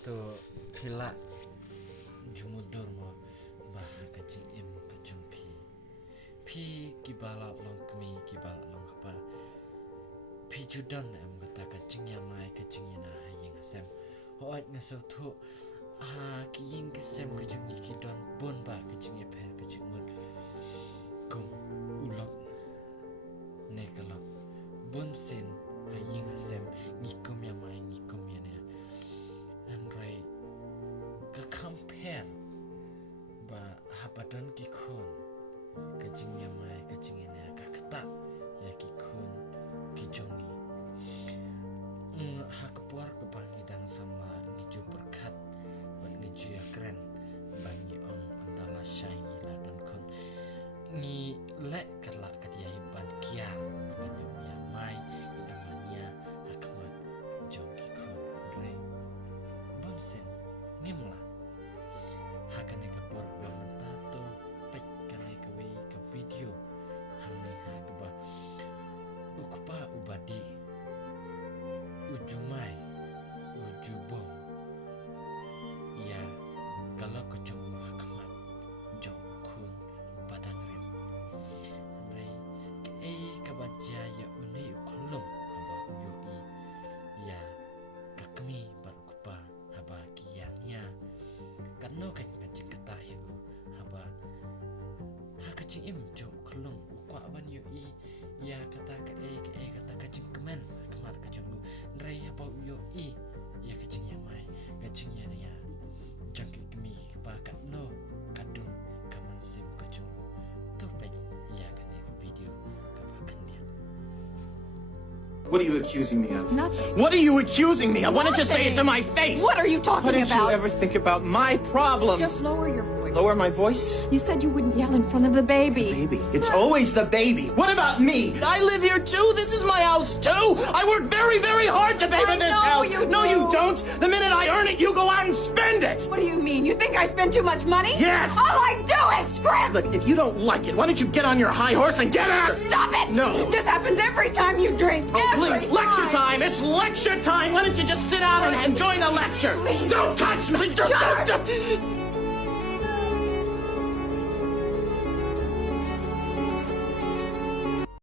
tu pila jumudur mo bah kacing im kacung pi kibala long kmie kibala long khapa pi judan em kata kacing yamai kacing yana haying sem hoat ngasau tu kiying kesem kacing ikidon bon ba kacing epel kacing mut kum ulok nekalok bon sen haying sem ngikum yamai ngikum yana anrai ka compare ba habadan ki khun kacing yamai kacing yana ka ktah ya ki khun ki jongi hakpuar ke bangidang sama ngiju berkat ban ngiju ya keren bangi ong andala shiny la dan khun ngi lek kalak kadiai ban kiar bangin yamai idamanya hakmat jongi khun re bonsen nimla hakane ka por bamanta to pek kane ka we ka video hamni hakba ukpa ubadi ujumai ujubong ya kalau kecung hakmat jong khun padang rim rei kabaja ya unei kolom haba uyoi ya kakmi barukupa haba kiannya kanno kan kacing ktah eu haba hakacing im jong kolom ukwa ban yoi ya kata kaei kata kacing kemen khmat kacung rei haba uyoi ya kacing yamai kacing ya jangki kmie ba katno kadung kaman sim kacung tu pek ya kan video kabakan dia. What are you accusing me of? Nothing. What are you accusing me of? Why don't you say it to my face? What are you talking Why didn't about? you ever think about my problems? Just lower your voice. Lower my voice? You said you wouldn't yell in front of the baby. Baby. It's always the baby. What about me? I live here too. This is my house too. I work very, very hard to pay for this house. No, you don't. The minute I earn it, you go out and spend it. What do you mean? You think I spend too much money? Yes. All I do is scrimp. Look, if you don't like it, why don't you get on your high horse and get out? Stop it! No. This happens every time you drink. Oh, please, lecture time. It's lecture time. Why don't you just sit down and enjoy the lecture? Please. Don't touch me. Shut up.